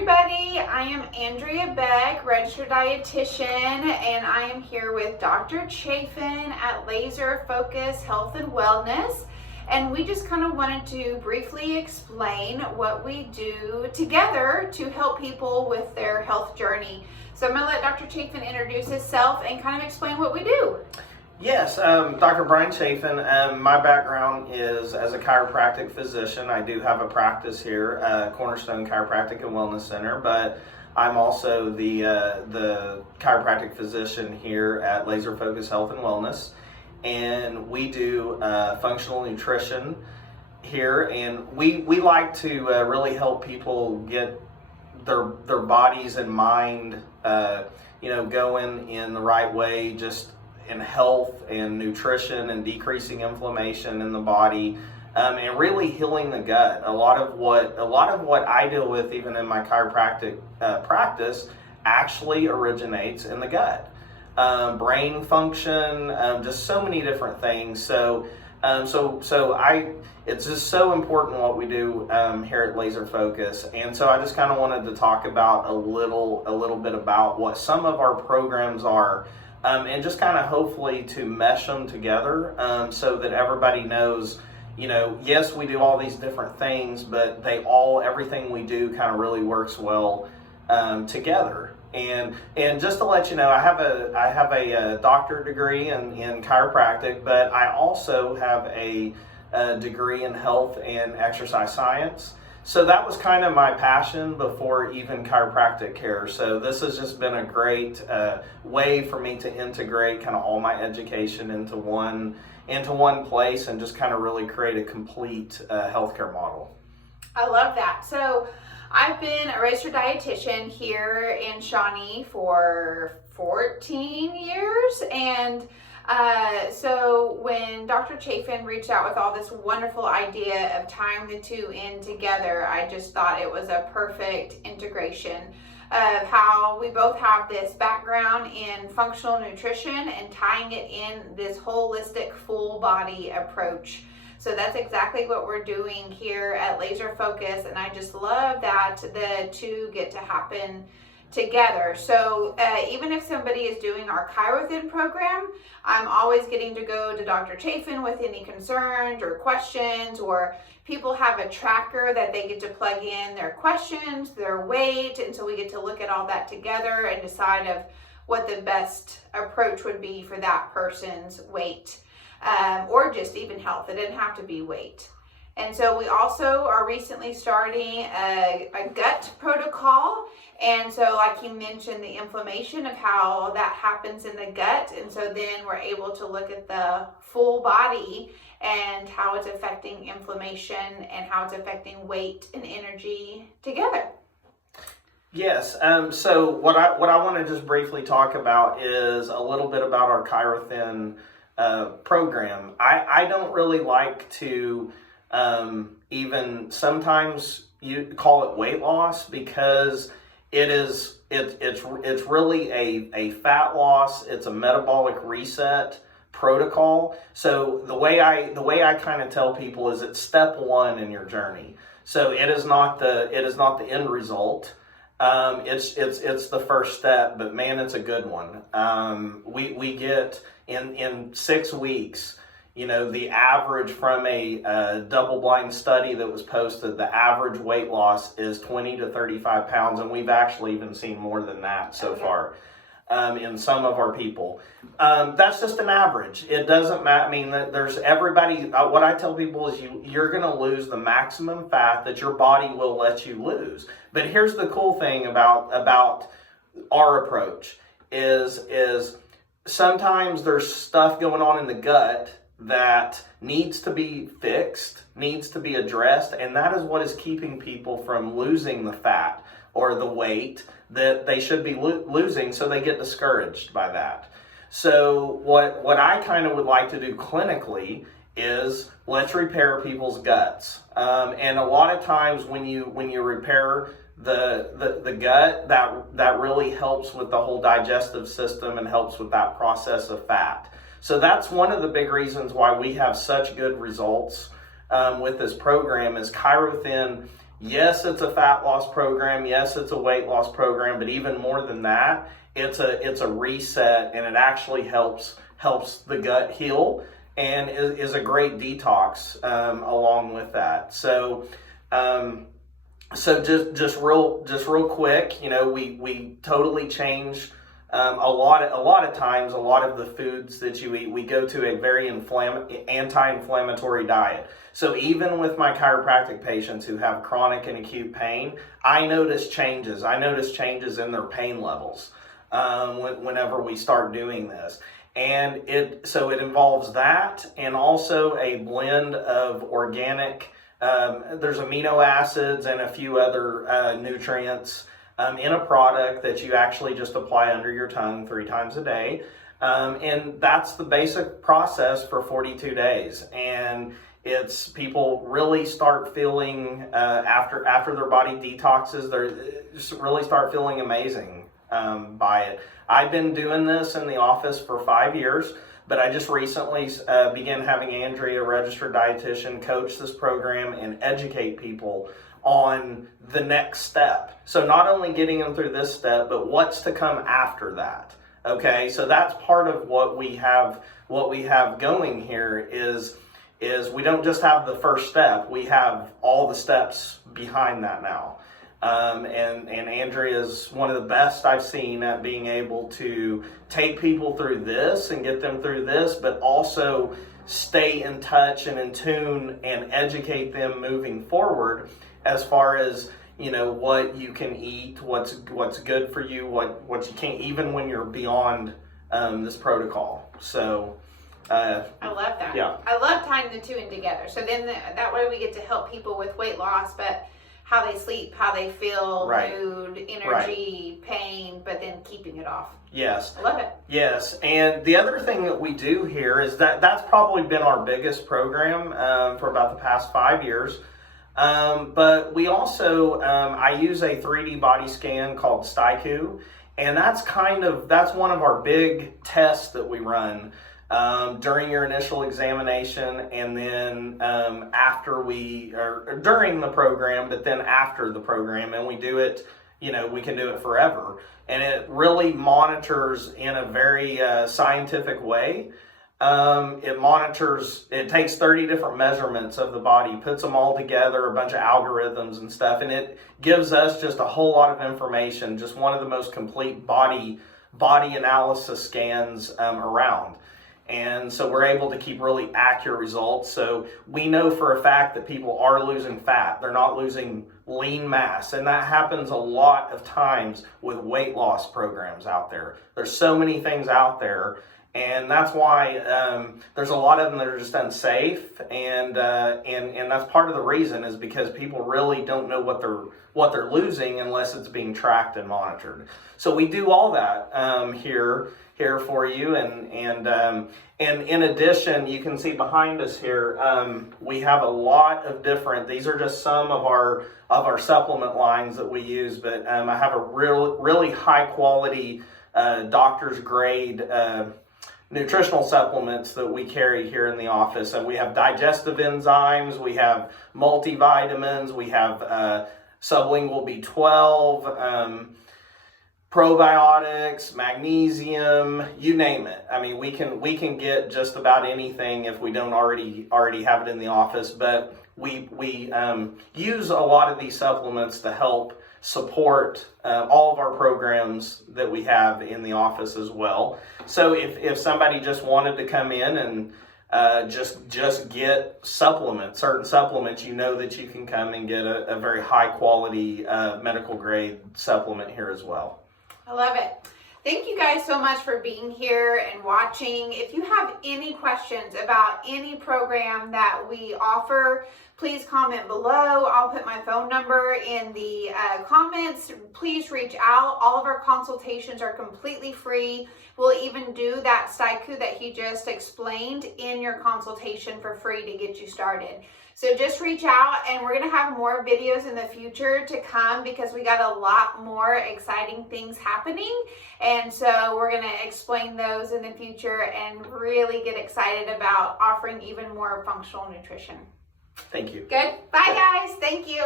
everybody, I am Andrea Beck, registered dietitian, and I am here with Dr. Chaffin at Laser Focus Health and Wellness. And we just kind of wanted to briefly explain what we do together to help people with their health journey. So I'm going to let Dr. Chaffin introduce himself and kind of explain what we do. Yes, Dr. Brian Chaffin. My background is as a chiropractic physician. I do have a practice here, Cornerstone Chiropractic and Wellness Center, but I'm also the chiropractic physician here at Laser Focus Health and Wellness, and we do functional nutrition here, and we like to really help people get their bodies and mind, going in the right way, just in health and nutrition and decreasing inflammation in the body, and really healing the gut. A lot of what I deal with, even in my chiropractic practice, actually originates in the gut. Brain function, just so many different things. It's just so important what we do here at Laser Focus, and so I just kind of wanted to talk about a little bit about what some of our programs are. And just kind of hopefully to mesh them together so that everybody knows, yes, we do all these different things, but everything we do kind of really works well together. And just to let you know, I have a doctorate degree in chiropractic, but I also have a degree in health and exercise science. So that was kind of my passion before even chiropractic care. So this has just been a great way for me to integrate kind of all my education into one place and just kind of really create a complete healthcare model. I love that. So I've been a registered dietitian here in Shawnee for 14 years, and so when Dr. Chaffin reached out with all this wonderful idea of tying the two in together, I just thought it was a perfect integration of how we both have this background in functional nutrition and tying it in this holistic full body approach. So that's exactly what we're doing here at Laser Focus, and I just love that the two get to happen together. So even if somebody is doing our ChiroThin program, I'm always getting to go to Dr. Chaffin with any concerns or questions, or people have a tracker that they get to plug in their questions, their weight, and so we get to look at all that together and decide of what the best approach would be for that person's weight, or just even health. It didn't have to be weight. And so we also are recently starting a gut protocol. And so like you mentioned, the inflammation of how that happens in the gut. And so then we're able to look at the full body and how it's affecting inflammation and how it's affecting weight and energy together. Yes. So what I want to just briefly talk about is a little bit about our ChiroThin program. I don't really like to even sometimes you call it weight loss, because it's really a fat loss. It's a metabolic reset protocol. So the way I kind of tell people is it's step one in your journey. So it is not the end result. It's the first step, but man, it's a good one. We get in 6 weeks, the average from a double-blind study that was posted, the average weight loss is 20 to 35 pounds, and we've actually even seen more than that so far in some of our people. That's just an average. It doesn't matter. I mean, there's everybody. What I tell people is you're going to lose the maximum fat that your body will let you lose. But here's the cool thing about our approach is sometimes there's stuff going on in the gut that needs to be fixed, needs to be addressed, and that is what is keeping people from losing the fat or the weight that they should be losing, so they get discouraged by that. So what I kind of would like to do clinically is let's repair people's guts. And a lot of times when you repair the gut, that really helps with the whole digestive system and helps with that process of fat. So that's one of the big reasons why we have such good results with this program is ChiroThin Yes, it's a fat loss program. Yes, it's a weight loss program. But even more than that, it's a reset, and it actually helps the gut heal, and is a great detox along with that. So. So just real quick, you know, we totally change a lot of times. A lot of the foods that you eat, we go to a very anti-inflammatory diet. So even with my chiropractic patients who have chronic and acute pain, I notice changes. I notice changes in their pain levels whenever we start doing this. And it involves that, and also a blend of organic. There's amino acids and a few other nutrients in a product that you actually just apply under your tongue 3 times a day. And that's the basic process for 42 days. And people really start feeling, after their body detoxes, they just really start feeling amazing by it. I've been doing this in the office for 5 years. But I just recently began having Andrea, a registered dietitian, coach this program and educate people on the next step. So not only getting them through this step, but what's to come after that. Okay, so that's part of what we have going here is we don't just have the first step, we have all the steps behind that now. And Andrea is one of the best I've seen at being able to take people through this and get them through this, but also stay in touch and in tune and educate them moving forward as far as, you know, what you can eat, what's good for you, what you can't, even when you're beyond this protocol. So I love that. Yeah. I love tying the two in together. So then that way we get to help people with weight loss, but how they sleep, how they feel, right. mood, energy, right. pain, but then keeping it off. Yes. I love it. Yes. And the other thing that we do here is that's probably been our biggest program for about the past 5 years. But we also, I use a 3D body scan called StyQ, and that's one of our big tests that we run during your initial examination, and then during the program, but then after the program, and we do it, you know, we can do it forever. And it really monitors in a very scientific way. It takes 30 different measurements of the body, puts them all together, a bunch of algorithms and stuff, and it gives us just a whole lot of information, just one of the most complete body analysis scans around. And so we're able to keep really accurate results. So we know for a fact that people are losing fat. They're not losing lean mass. And that happens a lot of times with weight loss programs out there. There's so many things out there. And that's why there's a lot of them that are just unsafe. And that's part of the reason is because people really don't know what they're losing unless it's being tracked and monitored. So we do all that here for you, and in addition, you can see behind us here, we have a lot of different. These are just some of our supplement lines that we use, but I have a really high quality doctor's grade nutritional supplements that we carry here in the office, and we have digestive enzymes, we have multivitamins, we have sublingual B12. Probiotics, magnesium, you name it. I mean, we can get just about anything if we don't already have it in the office. But we use a lot of these supplements to help support all of our programs that we have in the office as well. So if somebody just wanted to come in and just get certain supplements, you know that you can come and get a very high quality medical grade supplement here as well. I love it. Thank you guys so much for being here and watching. If you have any questions about any program that we offer, please comment below. I'll put my phone number in the comments. Please reach out. All of our consultations are completely free. We'll even do that StyQ that he just explained in your consultation for free to get you started. So just reach out, and we're going to have more videos in the future to come because we got a lot more exciting things happening. And so we're going to explain those in the future and really get excited about offering even more functional nutrition. Thank you. Good. Bye, guys. Thank you.